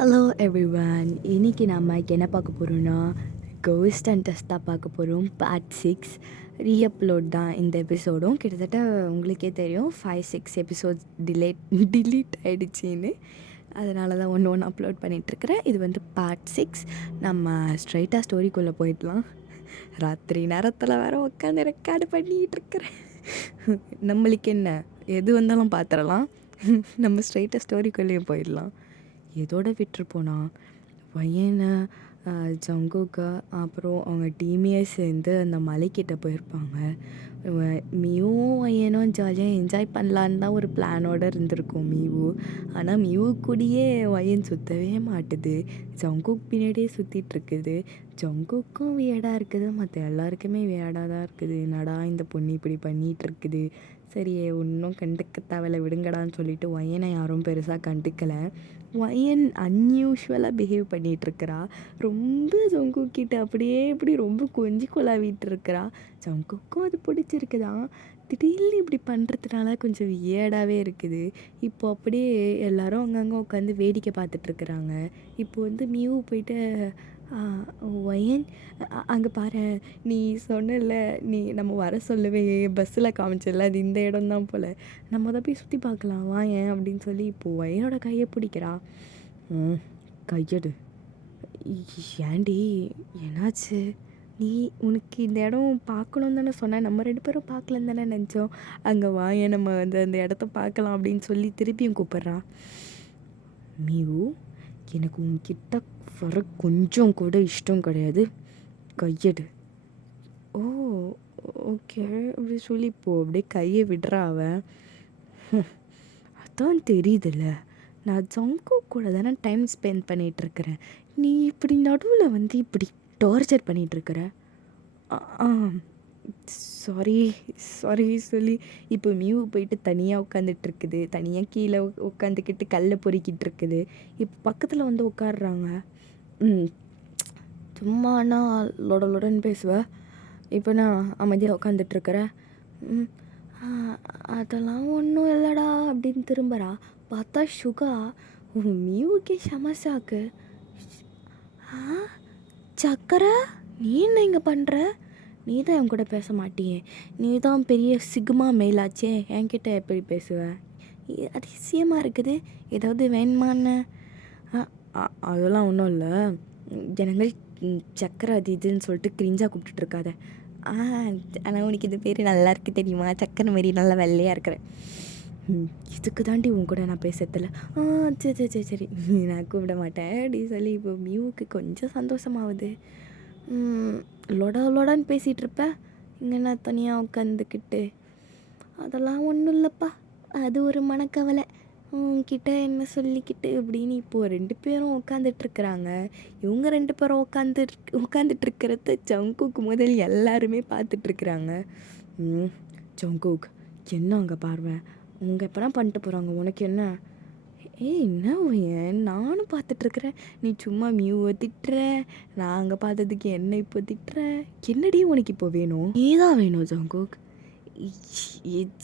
Hello everyone. இன்னைக்கு நம்ம என்ன பார்க்க போகிறோம்னா, கோஸ்ட் அண்ட் டெஸ்ட் தான் பார்க்க போகிறோம். பார்ட் 6 ரீஅப்லோட் தான் இந்த எபிசோடும். கிட்டத்தட்ட உங்களுக்கே தெரியும் 5-6 எபிசோட்ஸ் டிலீட் ஆகிடுச்சின்னு. அதனால தான் ஒன்று ஒன்று அப்லோட் பண்ணிகிட்ருக்கிறேன். இது வந்து பார்ட் 6. நம்ம ஸ்ட்ரைட்டாக ஸ்டோரிக்குள்ளே போயிடலாம். ராத்திரி நேரத்தில் வேறு உட்காந்து ரெக்கார்டு பண்ணிகிட்டு இருக்கிறேன். நம்மளுக்கு என்ன, எது வந்தாலும் பார்த்துடலாம். நம்ம ஸ்ட்ரைட்டாக ஸ்டோரிக்குள்ளேயும் போயிடலாம். எதோட விட்டுருப்போனா, பையனை ஜங்குக்கு அப்புறம் அவங்க டீமையே சேர்ந்து அந்த மலைக்கிட்ட போயிருப்பாங்க. மியூவும் பையனும் ஜாலியாக என்ஜாய் பண்ணலான்னு தான் ஒரு பிளானோடு இருந்திருக்கும் மியூ. ஆனால் மியூ கூடயே பையன் சுற்றவே மாட்டுது. ஜங்குக் பின்னாடியே சுற்றிட்டுருக்குது. ஜங்குக்கும் வியடாக இருக்குது, மற்ற எல்லாருக்குமே வியடாக தான் இருக்குது. என்னடா இந்த பொண்ணு இப்படி பண்ணிகிட்ருக்குது, சரி ஒன்றும் கண்டுக்க தேவையில்ல விடுங்கடான்னு சொல்லிட்டு ஒயனை யாரும் பெருசாக கண்டுக்கலை. Wine அன்யூஷுவலாக behave பண்ணிகிட்ருக்கிறா. ரொம்ப ஜங்குக்கிட்ட அப்படியே இப்படி ரொம்ப கொஞ்சி கொலாவிட்டு இருக்கிறா. ஜங்குக்கும் அது பிடிச்சிருக்குதான். திடீர்னு இப்படி பண்ணுறதுனால கொஞ்சம் வியர்டாகவே இருக்குது. இப்போ அப்படியே எல்லாரும் அங்கங்கே உட்காந்து வேடிக்கை பார்த்துட்ருக்குறாங்க. இப்போ வந்து மியூ போயிட்டு ஒயன் அங்கே பாரு, நீ சொன்னல, நீ நம்ம வர சொல்லவே பஸ்ஸில் காமிச்சல, அது இந்த இடம் தான் போல், நம்ம அதை போய் சுற்றி பார்க்கலாம் வாயன் அப்படின்னு சொல்லி இப்போது ஒயனோட கையை பிடிக்கிறா. கையெடு. ஏண்டி என்னாச்சு? நீ உனக்கு இந்த இடம் பார்க்கணும் தானே சொன்ன, நம்ம 2 பேரும் பார்க்கலன்னு தானே நினச்சோம். அங்கே வாயன் நம்ம வந்து அந்த இடத்த பார்க்கலாம் அப்படின்னு சொல்லி திருப்பியும் கூப்பிட்றா. மியூ, எனக்கு உன்கிட்ட வர கொஞ்சம் கூட இஷ்டம் கிடையாது, கையெடு. ஓ ஓகே அப்படி சொல்லி இப்போது அப்படியே கையை விடுறா அவன். அதான் தெரியுதுல்ல, நான் ஜங்கு கூட தானே டைம் ஸ்பெண்ட் பண்ணிகிட்ருக்கிறேன். நீ இப்படி நடுவில் வந்து இப்படி டார்ச்சர் பண்ணிகிட்ருக்கிற. சாரி சாரி சொல்லி இப்போ மியூ போயிட்டு தனியாக உட்காந்துட்ருக்குது. தனியாக கீழே உட்காந்துக்கிட்டு கல்லை பொறுக்கிட்டு இருக்குது. இப்போ பக்கத்தில் வந்து உட்காடுறாங்க. சும்மாண்ணா லொடன்னு பேசுவேன். இப்போ நான் அமைதியாக உட்காந்துட்ருக்குறேன். அதெல்லாம் ஒன்றும் இல்லைடா அப்படின்னு திரும்புகிறா. பார்த்தா சுகா மியூக்கே சமசாக்கு. சக்கரை, நீ என்ன இங்கே பண்ணுற? நீ தான் என் கூட பேச மாட்டியே, நீ தான் பெரிய சிக்மா மேலாச்சே, என்கிட்ட எப்படி பேசுவேன்? அதிசயமாக இருக்குது, ஏதாவது வேணுமான்னு? அதெல்லாம் ஒன்றும் இல்லை, ஜனங்கள் சக்கரை அது இதுன்னு சொல்லிட்டு கிரிஞ்சாக கூப்பிட்டுட்ருக்காத. ஆனால் உனக்கு இது பேர் நல்லா இருக்குது தெரியுமா, சக்கரை மாரி நல்லா வெள்ளையாக இருக்கிறேன். இதுக்கு தாண்டி உன் கூட நான் பேசுறதில்ல. சரி சரி சரி நான் கூப்பிட மாட்டேன் அப்படின்னு சொல்லி இப்போ மியூவுக்கு கொஞ்சம் சந்தோஷமாகுது. லொடான்னு பேசிகிட்ருப்ப, இங்கே நான் தனியாக உட்காந்துக்கிட்டு. அதெல்லாம் ஒன்றும் இல்லைப்பா, அது ஒரு மனக்கவலை, உன்கிட்ட என்ன சொல்லிக்கிட்டு அப்படின்னு. இப்போது 2 பேரும் உட்காந்துட்ருக்குறாங்க. இவங்க 2 பேரும் உட்காந்துட்ருக்கிறத ஜங்குக்கு முதல் எல்லாருமே பார்த்துட்ருக்குறாங்க. ஜங்குக், என்ன அங்கே பார்வேன், அவங்க எப்போலாம் பண்ணிட்டு போகிறாங்க, உனக்கு என்ன? என்ன ஏன் நானும் பார்த்துட்ருக்குறேன், நீ சும்மா மியூவை திட்டுற, நான் அங்கே பார்த்ததுக்கு என்ன இப்போ திட்டுற, என்னடி உனக்கு இப்போ வேணும்? நீ தான் வேணும் ஜங்குக்.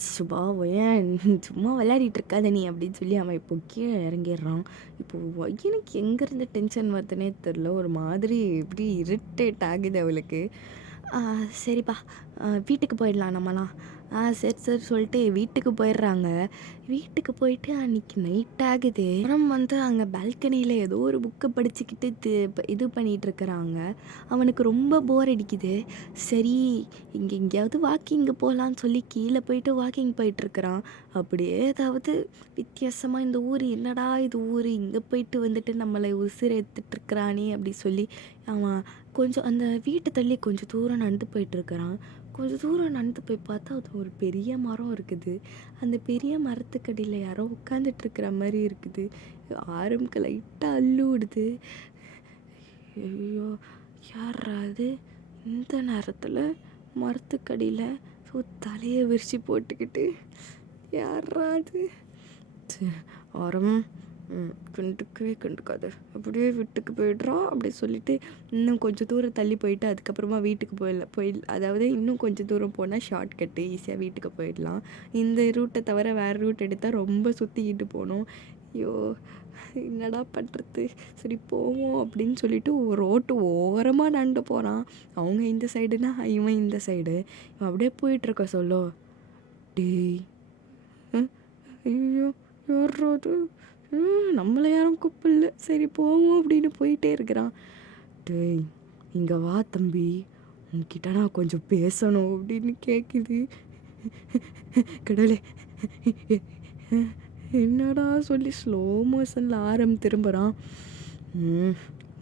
சுபா ஏன் சும்மா விளையாடிட்டு இருக்காத நீ அப்படின்னு சொல்லி அவன் இப்போ கீழே இறங்கிடுறான். இப்போது எனக்கு எங்கேருந்து டென்ஷன் வருதுன்னே தெரில, ஒரு மாதிரி இப்படி இரிட்டேட் ஆகுது அவளுக்கு. சரிப்பா, வீட்டுக்கு போயிடலாம் நம்மலாம். சரி சரி சொல்லிட்டு வீட்டுக்கு போயிடுறாங்க. வீட்டுக்கு போயிட்டு அன்றைக்கி நைட் ஆகுது. அப்புறம் வந்து அங்கே பால்கனியில் ஏதோ ஒரு புக்கை படிச்சுக்கிட்டு இது பண்ணிகிட்ருக்குறாங்க. அவனுக்கு ரொம்ப போர் அடிக்குது. சரி இங்கே எங்கேயாவது வாக்கிங்கு போகலான்னு சொல்லி கீழே போயிட்டு வாக்கிங் போயிட்டுருக்குறான். அப்படியே ஏதாவது வித்தியாசமாக இந்த ஊர் என்னடா இது ஊர், இங்கே போயிட்டு வந்துட்டு நம்மளை உசிரை எடுத்துட்ருக்குறானே அப்படி சொல்லி அவன் கொஞ்சம் அந்த வீட்டை தள்ளி கொஞ்சம் தூரம் நடந்து போயிட்டுருக்குறான். கொஞ்சம் தூரம் நடந்து போய் பார்த்தா அது ஒரு பெரிய மரம் இருக்குது. அந்த பெரிய மரத்துக்கடியில் யாரோ உட்காந்துட்ருக்கிற மாதிரி இருக்குது. ஆரம்புக்கு லைட்டாக அள்ளு விடுது. ஐயோ யாரா அது இந்த நேரத்தில் மரத்துக்கடியில்? ஸோ தலையை விரிச்சு போட்டுக்கிட்டு யாரா அது? ஆரம் கண்டுக்காது, அப்படியே வீட்டுக்கு போய்ட்றான் அப்படி சொல்லிட்டு இன்னும் கொஞ்சம் தூரம் தள்ளி போயிட்டு அதுக்கப்புறமா வீட்டுக்கு அதாவது இன்னும் கொஞ்சம் தூரம் போனால் ஷார்ட்கட்டு ஈஸியாக வீட்டுக்கு போயிடலாம். இந்த ரூட்டை தவிர வேறு ரூட் எடுத்தால் ரொம்ப சுற்றிக்கிட்டு போகணும். ஐயோ என்னடா பண்ணுறது, சரி போவோம் அப்படின்னு சொல்லிட்டு ரோட்டு ஓரமாக நடந்து போகிறான். அவங்க இந்த சைடுனா இவன் இந்த சைடு. இவன் அப்படியே போயிட்டுருக்க சொல்லோ, டேய் ஐயோ யாராவது நம்மளை யாரும் கூப்பிடல, சரி போவோம் அப்படின்னு போயிட்டே இருக்கிறான். டேய் இங்கே வா தம்பி, உன்கிட்ட நான் கொஞ்சம் பேசணும் அப்படின்னு கேட்குது. கடவுளே என்னடா சொல்லி ஸ்லோ மோஷனில் திரும்புகிறான்.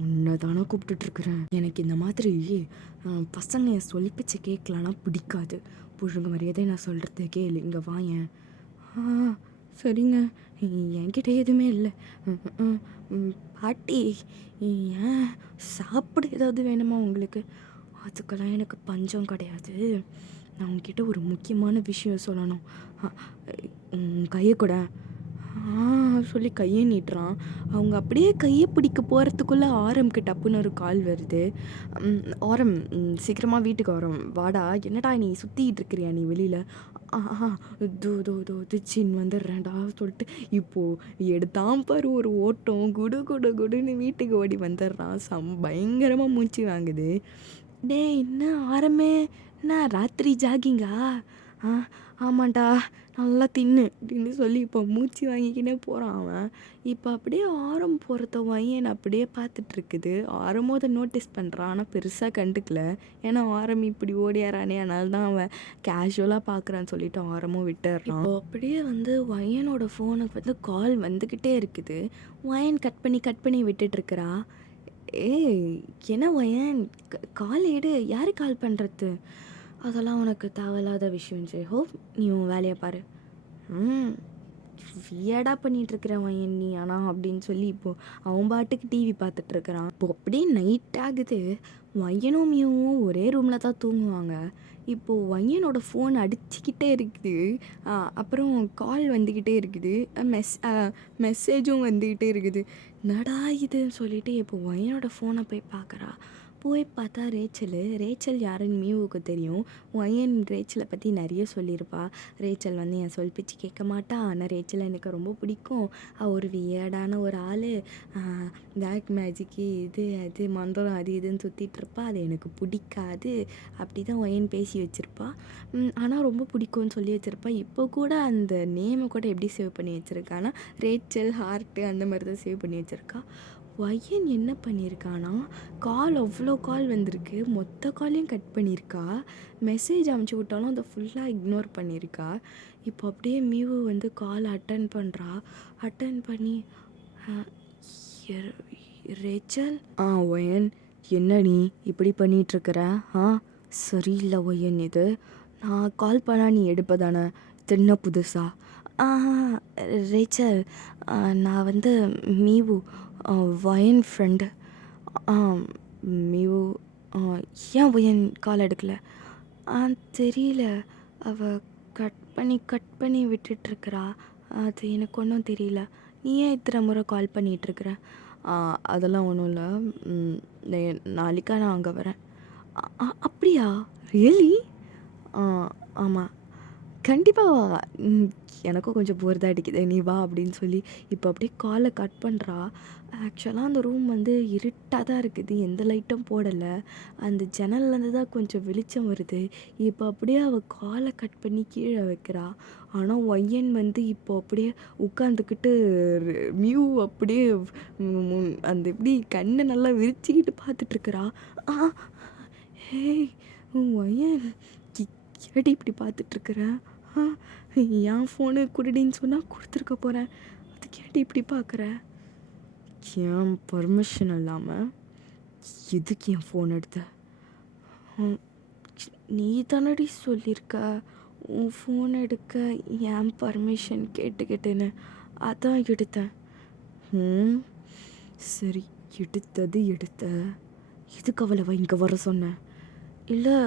உன்னை தானே கூப்பிட்டுட்ருக்குறேன். எனக்கு இந்த மாதிரி பசங்க என் சொல்லி பிச்சை கேட்கலான்னா பிடிக்காது. புழுங்க மரியாதை நான் சொல்கிறத கேளு, இங்கே வாயேன். சரிங்க, என்கிட்ட எதுவுமே இல்லை. பாட்டி ஏன் சாப்பிட ஏதாவது வேணுமா உங்களுக்கு? அதுக்கெல்லாம் எனக்கு பஞ்சம் கிடையாது. நான் உங்ககிட்ட ஒரு முக்கியமான விஷயம் சொல்லணும். கையை கூட சொல்லி கையை நீட்டுறான். அவங்க அப்படியே கையை பிடிக்க போகிறதுக்குள்ளே ஆரம்க்கு டப்புன்னு ஒரு கால் வருது. ஆரம் சீக்கிரமாக வீட்டுக்கு வரோம் வாடா. என்னடா நீ சுற்றிக்கிட்டு இருக்கிறியா நீ வெளியில்? சின் வந்துடுறேன்டா சொல்லிட்டு இப்போது எடுத்தான் பாரு ஒரு ஓட்டம், குடு குடு குடுன்னு வீட்டுக்கு ஓடி வந்துடுறான். பயங்கரமாக மூச்சு வாங்குது. டே என்ன ஆரமே, என்ன ராத்திரி ஜாகிங்கா? ஆமாண்டா நல்லா தின்னு அப்படின்னு சொல்லி இப்போ மூச்சு வாங்கிக்கினே போகிறான் அவன். இப்போ அப்படியே ஆரம் போகிறத வையன் அப்படியே பார்த்துட்ருக்குது. ஆரமும் அதை நோட்டீஸ் பண்ணுறான், ஆனால் பெருசாக கண்டுக்கல. ஏன்னா ஆரம் இப்படி ஓடியாரானே, அதனால தான் அவன் கேஷுவலாக பார்க்குறான்னு சொல்லிட்டு ஆரமும் விட்டுறான். இப்போ அப்படியே வயனோட ஃபோனுக்கு கால் வந்துக்கிட்டே இருக்குது. வயன் கட் பண்ணி விட்டுட்ருக்கிறா. ஏய் என்ன வயன், கால் எடு, யார் கால் பண்ணுறது? அதெல்லாம் உனக்கு தேவையில்லாத விஷயம் ஜெயஹோ, நீ உன் வேலையை பாரு. வியடாக பண்ணிகிட்ருக்கிற வயன் நீ ஆனால் அப்படின்னு சொல்லி இப்போது அவன் பாட்டுக்கு டிவி பார்த்துட்ருக்குறான். இப்போது அப்படியே நைட் ஆகுது. வயனும் மியூவும் ஒரே ரூமில் தான் தூங்குவாங்க. இப்போது வயனோட ஃபோன் அடிச்சுக்கிட்டே இருக்குது. அப்புறம் கால் வந்துக்கிட்டே இருக்குது. மெசேஜும் வந்துக்கிட்டே இருக்குது. நடா இதுன்னு சொல்லிட்டு இப்போது வயனோட ஃபோனை போய் பார்க்குறா. போய் பார்த்தா ரேச்சல் யாருன்னு மியூவுக்கு தெரியும். வயன் ரேச்சலை பற்றி நிறைய சொல்லியிருப்பா. ரேச்சல் என் சொல் பிச்சு கேட்க மாட்டா, ஆனால் ரேச்சல் எனக்கு ரொம்ப பிடிக்கும். ஒரு வியர்டான ஒரு ஆள், பிளாக் மேஜிக்கு இது அது மந்திரம் அது இதுன்னு சுற்றிட்டுருப்பா, அது எனக்கு பிடிக்காது அப்படி தான் வயன் பேசி வச்சுருப்பா. ஆனால் ரொம்ப பிடிக்கும்னு சொல்லி வச்சுருப்பா. இப்போ கூட அந்த நேமை கூட எப்படி சேவ் பண்ணி வச்சுருக்கான்னா ரேச்சல் ஹார்ட்டு அந்த மாதிரி தான் சேவ் பண்ணி வச்சுருக்கா. வயன் என்ன பண்ணியிருக்கானா, அவ்வளோ கால் வந்திருக்கு, மொத்த காலையும் கட் பண்ணியிருக்கா. மெசேஜ் அமுச்சு விட்டாலும் அதை ஃபுல்லாக இக்னோர் பண்ணியிருக்கா. இப்போ அப்படியே மியூ கால் அட்டன் பண்ணுறா. அட்டன் பண்ணி ரேச்சல், ஒயன் என்ன நீ இப்படி பண்ணிகிட்ருக்கிற? சரியில்லை ஒயன், இது நான் கால் பண்ணால் நீ எடுப்பதானே, என்ன புதுசா? ரேச்சல், நான் மீவு வயன் ஃப்ரெண்டு. மீவு ஏன் வயன் கால் எடுக்கல? தெரியல, அவள் கட் பண்ணி விட்டுட்ருக்கிறா. அது எனக்கு ஒன்றும் தெரியல. நீ ஏன் இத்தனை முறை கால் பண்ணிகிட்ருக்குற? அதெல்லாம் ஒன்றும் இல்லை, நாளைக்கா நான் அங்கே வரேன். அப்படியா? ரியலி? ஆமாம் கண்டிப்பாக எனக்கும் கொஞ்சம் போர் தான் அடிக்குது, நீ வா அப்படின்னு சொல்லி இப்போ அப்படியே காலை கட் பண்ணுறா. ஆக்சுவலாக அந்த ரூம் இருட்டாக தான் இருக்குது, எந்த லைட்டும் போடலை. அந்த ஜன்னல்லேருந்து தான் கொஞ்சம் வெளிச்சம் வருது. இப்போ அப்படியே அவள் காலை கட் பண்ணி கீழே வைக்கிறா. ஆனால் ஒய்யன் இப்போ அப்படியே உட்காந்துக்கிட்டு மியூ அப்படியே அந்த எப்படி கண்ணை நல்லா விரிச்சிக்கிட்டு பார்த்துட்ருக்குறா. ஹேய் ஒய்யன், ஏடி இப்படி பார்த்துட்ருக்குற? என் ஃபோனு குடிடின்னு சொன்னால் கொடுத்துருக்க போகிறேன், அது கேட்டு இப்படி பார்க்குற? என் பர்மிஷன் இல்லாமல் எதுக்கு என் ஃபோன் எடுத்த? நீ தானடி சொல்லியிருக்க உன் ஃபோன் எடுக்க என் பர்மிஷன் கேட்டுக்கிட்டேன்னு, அதான் எடுத்தேன். சரி, எடுத்த எதுக்கு அவளை இங்கே வர சொன்ன? இல்லை,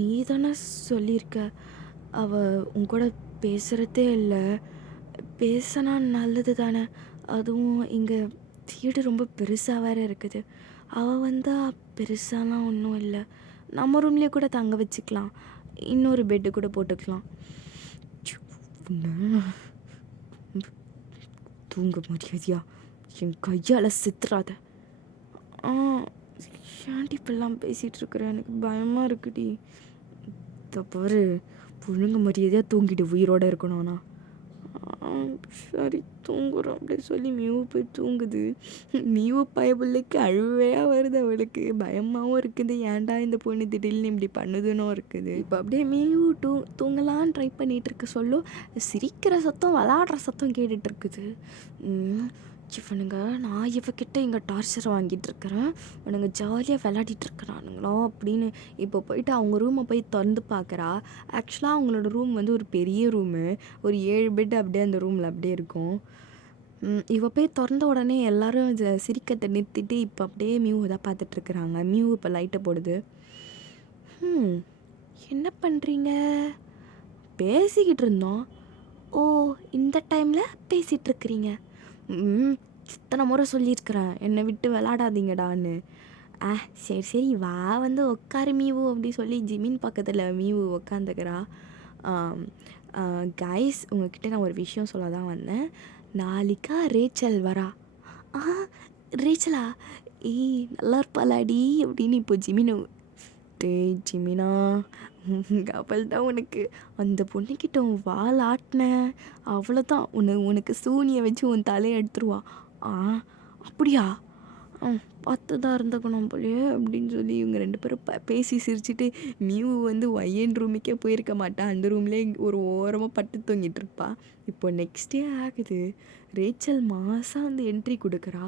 நீ தானே சொல்லியிருக்க அவள் உன் கூட பேசுகிறதே இல்லை, பேசினா நல்லது தானே, அதுவும் இங்கே வீடு ரொம்ப பெருசாக வேறு இருக்குது. அவள் வந்தால் பெருசாலாம் ஒன்றும் இல்லை, நம்ம ரூம்லேயே கூட தங்க வச்சுக்கலாம், இன்னொரு பெட்டு கூட போட்டுக்கலாம். தூங்க மரியாதையா, என் கையால் சித்துறாத. ஏன்டி இப்பெல்லாம் பேசிகிட்டு இருக்கிற, எனக்கு பயமாக இருக்குடி. பாரு, ஒழுங்கு மரியாதையாக தூங்கிட்டு உயிரோடு இருக்கணும்னா. சரி தூங்குறோம் அப்படி சொல்லி மியூ போய் தூங்குது. மியூ பயபிள்ளைக்கு அழுவையாக வருது, அவளுக்கு பயமாகவும் இருக்குது. ஏன்டா இந்த பொண்ணு திடீர்னு இப்படி பண்ணுதுன்னு இருக்குது. இப்போ அப்படியே மியூ தூங்கலான்னு ட்ரை பண்ணிகிட்டு இருக்க சொல்லும் சிரிக்கிற சத்தம் விளாடுற சத்தம் கேட்டுட்டு இருக்குது. இவனுங்க, நான் இவகிட்ட இங்கே டார்ச்சர் வாங்கிட்டு இருக்கிறேன், இவனுங்க ஜாலியாக விளையாடிட்டு இருக்கிறானுங்களோ அப்படின்னு இப்போ போயிட்டு அவங்க ரூமை போய் திறந்து பார்க்குறா. ஆக்சுவலாக அவங்களோட ரூம் வந்து ஒரு பெரிய ரூமு, ஒரு 7 பெட் அப்படியே அந்த ரூமில் அப்படியே இருக்கும். இவ போய் திறந்த உடனே எல்லாரும் சிரிக்கத்தை நிறுத்திட்டு இப்போ அப்படியே மியூ தான் பார்த்துட்ருக்குறாங்க. மியூ இப்போ லைட்டை போடுது. என்ன பண்ணுறீங்க? பேசிக்கிட்டு இருந்தோம். ஓ, இந்த டைமில் பேசிகிட்ருக்குறீங்க. இத்தனை முறை சொல்லியிருக்கிறேன் என்னை விட்டு விளாடாதீங்கடான்னு. சரி சரி வா வந்து உட்காரு மீவு அப்படி சொல்லி ஜிமின் பக்கத்தில் மீவு உட்காந்துக்கிறா. கைஸ், உங்ககிட்ட நான் ஒரு விஷயம் சொல்ல தான் வந்தேன். நாளைக்கா ரேச்சல் வரா. ரேச்சலா? நல்லா இருப்பாளாடி அப்படின்னு இப்போ ஜிமினு. ஜிமினா, அவள் தான் உனக்கு அந்த பொண்ணுக்கிட்ட உன் வால் ஆட்டினேன், அவ்வளோதான் உனக்கு சூனியை வச்சு உன் தலையை எடுத்துருவா. அப்படியா? பார்த்து தான் இருந்துக்கணும் போலையே அப்படின்னு சொல்லி இவங்க 2 பேரும் பேசி சிரிச்சுட்டு மியூ வந்து ஒய்யன் ரூமுக்கே போயிருக்க மாட்டா, அந்த ரூம்லேயே ஒரு ஓரமாக பட்டு தூங்கிட்டு இருப்பா. இப்போ நெக்ஸ்ட் டே ஆகுது. ரேச்சல் மாதம் வந்து என்ட்ரி கொடுக்குறா.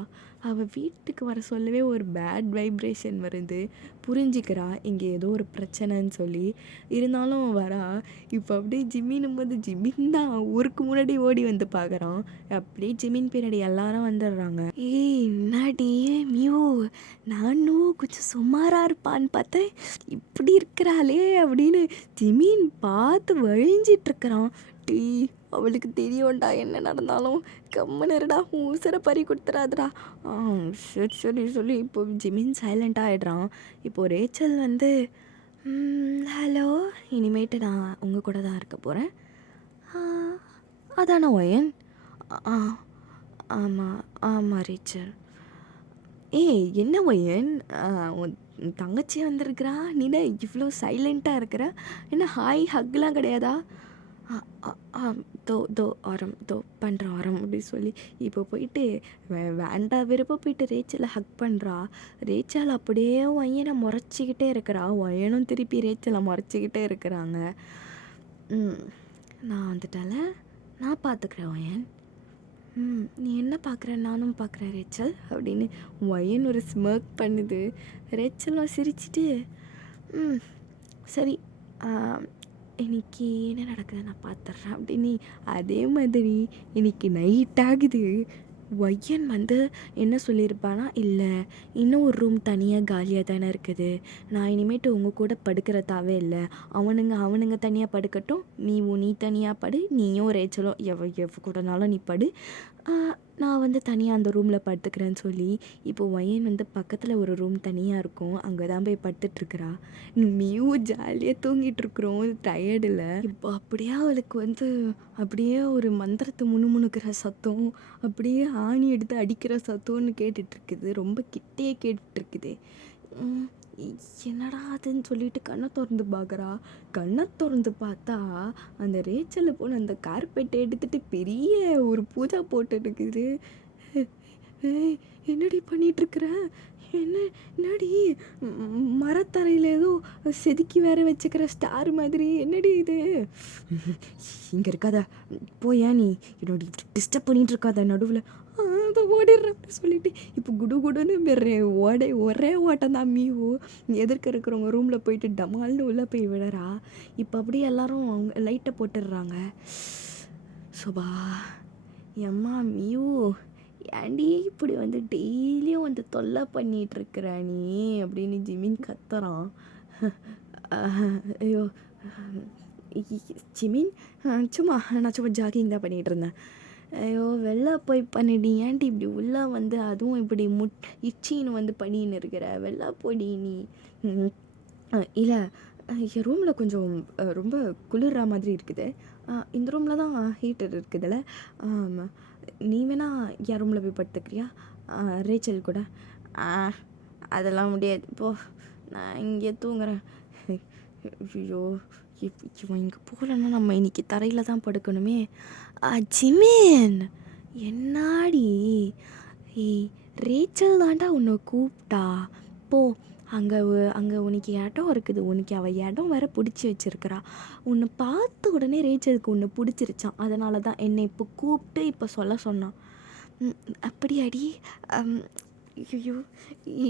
அவள் வீட்டுக்கு வர சொல்லவே ஒரு பேட் வைப்ரேஷன் வருது. புரிஞ்சிக்கிறா இங்கே ஏதோ ஒரு பிரச்சனைன்னு சொல்லி. இருந்தாலும் வரா. இப்போ அப்படியே ஜிம்மினும் போது ஜிம்மின் தான் ஊருக்கு முன்னாடி ஓடி வந்து பார்க்குறான். அப்படியே ஜிம்மின் பின்னாடி எல்லாரும் வந்துடுறாங்க. என்னாடி மியூ, நானும் கொஞ்சம் சுமாராக இருப்பான்னு பார்த்தேன், இப்படி இருக்கிறாளே அப்படின்னு ஜிம்மின் பார்த்து வழிஞ்சிட்ருக்கிறான். அவளுக்கு தெரியும்டா என்ன நடந்தாலும், கம்மனருடா ஊசரை பறி கொடுத்துறாதுடா. சரி சரி சொல்லி இப்போ ஜிமின் சைலண்ட்டாக ஆகிடுறான். இப்போது ரேச்சல் வந்து ஹலோ, இனிமேட்டு நான் உங்கள் கூட தான் இருக்க போகிறேன். அதானே ஒயன்? ஆமாம் ஆமாம் ரேச்சல். என்ன ஒயன், உன் தங்கச்சி வந்திருக்கிறா, நீனா இவ்வளோ சைலண்ட்டாக இருக்கிற, என்ன ஹாய் ஹக்லாம் கிடையாதா? தோ பண்ணுறோம் ஆரம் அப்படின்னு சொல்லி இப்போ போயிட்டு வேண்டா விருப்ப போயிட்டு ரேச்சலை ஹக் பண்ணுறா. ரேச்சல் அப்படியே ஒயனை முறைச்சிக்கிட்டே இருக்கிறா. ஒயனும் திருப்பி ரேச்சலை முறைச்சிக்கிட்டே இருக்கிறாங்க. நான் வந்துட்டால நான் பார்த்துக்கிறேன் ஒயன். நீ என்ன பார்க்குற, நானும் பார்க்குறேன் ரேச்சல் அப்படின்னு ஒயன் ஒரு ஸ்மர்க் பண்ணுது. ரேச்சலும் சிரிச்சிட்டு சரி இன்றைக்கி என்ன நடக்குது நான் பார்த்துட்றேன் அப்படின்னு. அதே மாதிரி இன்றைக்கி நைட் ஆகுது. ஒய்யன் வந்து என்ன சொல்லியிருப்பானா, இல்லை இன்னும் ஒரு ரூம் தனியாக காலியாக தானே இருக்குது, நான் இனிமேட்டு உங்கள் கூட படுக்கிறதாவே இல்லை, அவனுங்க தனியாக படுக்கட்டும், நீ தனியாக படு, நீயும் ரேச்சலும் எவ கூடனாலும் நீ படு, நான் வந்து தனியாக அந்த ரூமில் படுத்துக்கிறேன்னு சொல்லி இப்போ ஒயன் வந்து பக்கத்தில் ஒரு ரூம் தனியாக இருக்கும், அங்கே தான் போய் படுத்துட்ருக்குறா. மியூ ஜாலியாக தூங்கிட்டுருக்குறோம் டயர்டில். இப்போ அப்படியே அவளுக்கு வந்து அப்படியே ஒரு மந்திரத்தை முணுமுணுக்கிற சத்தம், அப்படியே ஆணி எடுத்து அடிக்கிற சத்தம்னு கேட்டுட்ருக்குது. ரொம்ப கிட்டே கேட்டுட்ருக்குது. என்னடா அதுன்னு சொல்லிட்டு கண்ணை திறந்து பார்க்குறா. கண்ணை திறந்து பார்த்தா அந்த ரேச்சலில் போன அந்த கார்பெட்டை எடுத்துகிட்டு பெரிய ஒரு பூஜா போட்டுருக்குது. என்னடி பண்ணிகிட்ருக்குற? என்னடி மரத்தரையில் ஏதோ செதுக்கி வேற வச்சுக்கிற ஸ்டார் மாதிரி, என்னடி இது? இங்கே இருக்காத, போயா நீ என்னோட டிஸ்டர்ப் பண்ணிகிட்டு இருக்காத நடுவில், அதை ஓடிடுறேன் அப்படி சொல்லிட்டு இப்போ குடுன்னு ஒரே ஓட்டம் தான் மியூ எதிர்க்க இருக்கிறவங்க ரூமில் போயிட்டு டமால்னு உள்ளே போய் விடுறா. இப்போ அப்படியே எல்லாரும் அவங்க லைட்டை போட்டுடுறாங்க. சுபா எம்மா மியூ, ஏன்டி இப்படி வந்து டெய்லியும் வந்து தொல்லை பண்ணிகிட்ருக்குற நீ அப்படின்னு ஜிமின் கத்துறான். ஐயோ ஜிமின், நான் சும்மா ஜாகிங் தான் பண்ணிகிட்டு இருந்தேன். ஐயோ வெளில போய் பண்ணிடி, ஏன்டி இப்படி உள்ளே வந்து அதுவும் இப்படி இச்சின்னு வந்து பண்ணின்னு இருக்கிற, வெளில போடி நீ. இல்லை என் ரூமில் கொஞ்சம் ரொம்ப குளிர்ற மாதிரி இருக்குது, இந்த ரூமில் தான் ஹீட்டர் இருக்குதுல்ல, நீ வேணா என் ரூமில் போய் படுத்துக்கிறியா ரேச்சல் கூட? அதெல்லாம் முடியாது போ, நான் இங்கே தூங்குறேன். ஐயோ, இவன் இங்கே போகலன்னா நம்ம இன்னைக்கு தரையில் தான் படுக்கணுமே. ஜிமின் என்னாடி? ஏய், ரேச்சல் தாண்டா உன்னை கூப்பிட்டா. போ, அங்கே அங்கே உனக்கு இடம் இருக்குது, உனக்கு அவள் இடம் வேற பிடிச்சி வச்சிருக்கிறா. உன்னை பார்த்த உடனே ரேச்சலுக்கு உன்னை பிடிச்சிருச்சான், அதனால தான் என்னை இப்போ கூப்பிட்டு இப்போ சொல்ல சொன்னான். அப்படியாடி? ஐயோ,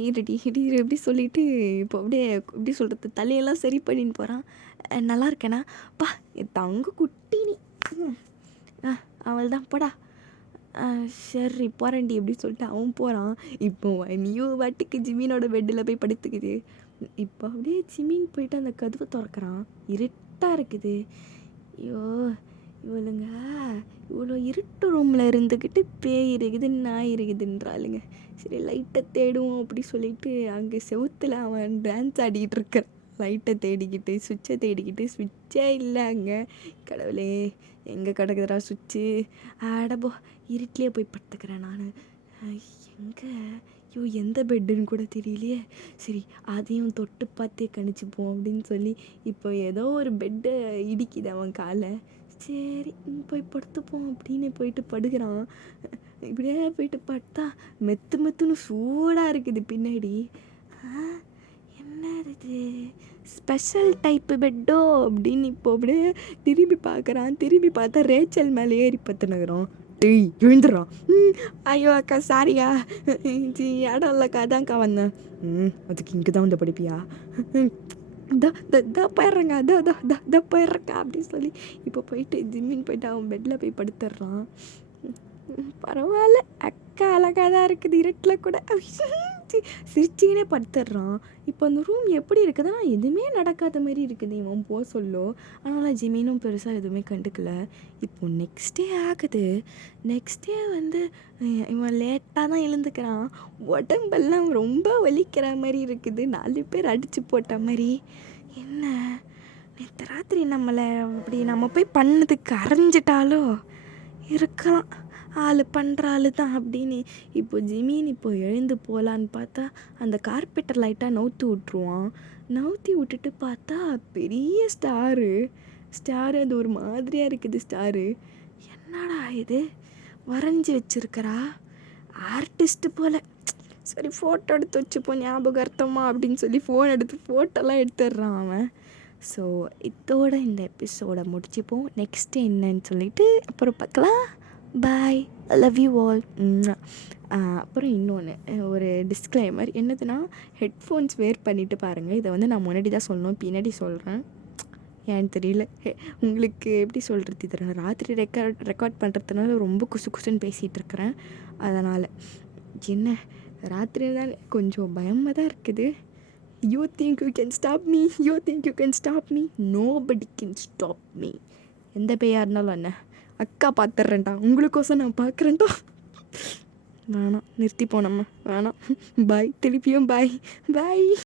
இருடி இடி எப்படி சொல்லிட்டு இப்போ அப்படியே எப்படி சொல்கிறது, தலையெல்லாம் சரி பண்ணின்னு போகிறான். நல்லா இருக்கேனா? பா, என் தங்க குட்டி நீ. அவள் தான் போடா. சரி போகிறேன்டி எப்படி சொல்லிட்டு அவன் போகிறான். இப்போ நீயும் வாட்டுக்கு ஜிமீனோட பெட்டில் போய் படுத்துக்குது. இப்போ அப்படியே ஜிமீன் போயிட்டு அந்த கதவை திறக்கிறான். இருட்டாக இருக்குது. ஐயோ, இவளுங்க இவ்வளோ இருட்டு ரூமில் இருந்துக்கிட்டு பேய் இருக்குது நாய் இருக்குதுன்றாளுங்க. சரி லைட்டை தேடுவோம் அப்படி சொல்லிட்டு அங்கே செவுத்தில் அவன் டான்ஸ் ஆடிக்கிட்டு இருக்கான். லைட்டை தேடிக்கிட்டு சுவிட்சை தேடிக்கிட்டு சுவிட்சே இல்லை அங்கே. கடவுளே, எங்கே கிடக்குதுடா சுவிட்சு? ஆடப்போ, இருட்டிலே போய் படுத்துக்கிறேன் நான். எங்கே? ஐயோ, எந்த பெட்டுன்னு கூட தெரியலையே. சரி, அதையும் தொட்டு பார்த்தே கணிச்சுப்போம் அப்படின்னு சொல்லி இப்போ ஏதோ ஒரு பெட்டை இடிக்குது அவன் காலை. சரி போய் படுத்துப்போம் அப்படின்னு போயிட்டு படுக்கிறான். இப்படியே போயிட்டு படுத்தா மெத்துன்னு சூடாக இருக்குது பின்னாடி. என்ன இது, ஸ்பெஷல் டைப்பு பெட்டோ அப்படின்னு இப்போ அப்படியே திரும்பி பார்க்குறான். திரும்பி பார்த்தா ரேச்சல் மேலே ஏறி பத்துனுக்குறான். டேய் எழுந்துடுறான். ஐயோ அக்கா சாரியா, இடம் இல்லைக்கா, அதான்க்கா வந்தேன். அதுக்கு இங்கே தான் வந்து படிப்பியா? போயிடுறேங்க, போயிடுறக்கா அப்படின்னு சொல்லி இப்போ போயிட்டு ஜிம்மின் போயிட்டு அவன் பெட்டில் போய் படுத்துடுறான். பரவாயில்ல, அக்கா அழகாக தான் இருக்குது இருட்டில் கூட சிரிச்சிக்கினே படுத்துடுறான். இப்போ அந்த ரூம் எப்படி இருக்குதுன்னா எதுவுமே நடக்காத மாதிரி இருக்குது இவன் போக சொல்லோ. அதனால் ஜிமினும் பெருசாக எதுவுமே கண்டுக்கல. இப்போ நெக்ஸ்ட் டே ஆகுது. நெக்ஸ்ட் டே வந்து இவன் லேட்டாக தான் எழுந்துக்கிறான். உடம்பெல்லாம் ரொம்ப வலிக்கிற மாதிரி இருக்குது, 4 பேர் அடித்து போட்ட மாதிரி. என்ன நேற்று ராத்திரி நம்மளை அப்படி நம்ம போய் பண்ணதுக்கு அரைஞ்சிட்டாலோ இருக்கலாம், ஆள் பண்ணுற ஆள் தான் அப்படின்னு. இப்போ ஜிமீன் இப்போ எழுந்து போகலான்னு பார்த்தா அந்த கார்பெட்டர் லைட்டாக நவுத்தி விட்ருவான். நவுத்தி விட்டுட்டு பார்த்தா பெரிய ஸ்டாரு அது ஒரு மாதிரியாக இருக்குது ஸ்டாரு. என்னடா இது, வரைஞ்சி வச்சுருக்கிறா, ஆர்டிஸ்ட்டு போல். சரி ஃபோட்டோ எடுத்து வச்சுப்போம் ஞாபகார்த்தமா அப்படின்னு சொல்லி ஃபோன் எடுத்து ஃபோட்டோலாம் எடுத்துடுறான் அவன். ஸோ இதோட இந்த எபிசோடை முடிச்சுப்போம். நெக்ஸ்ட்டு என்னன்னு சொல்லிட்டு அப்புறம் பார்க்கலாம். பாய், ஐ லவ் யூ ஆல். அப்புறம் இன்னொன்று ஒரு டிஸ்க்ளைமர் என்னதுன்னா, ஹெட்ஃபோன்ஸ் வேர் பண்ணிவிட்டு பாருங்கள். இதை வந்து நான் முன்னாடி தான் சொல்லணும், பின்னாடி சொல்கிறேன், ஏன்னு தெரியல. உங்களுக்கு எப்படி சொல்கிறது, இதை நான் ராத்திரி ரெக்கார்ட் பண்ணுறதுனால ரொம்ப குசுன்னு பேசிகிட்டு இருக்கிறேன். அதனால் என்ன ராத்திரி தான் கொஞ்சம் பயமாக தான் இருக்குது. You think you can stop me? You think you can stop me? Nobody can stop me. எந்த பேயாக இருந்தாலும் என்ன, அக்கா பார்த்துட்றேன்டா, உங்களுக்கோசம் நான் பார்க்குறேன்டா. வேணாம், நிறுத்திப்போம் நம்ம, வேணாம். பாய், திருப்பியும் பாய்.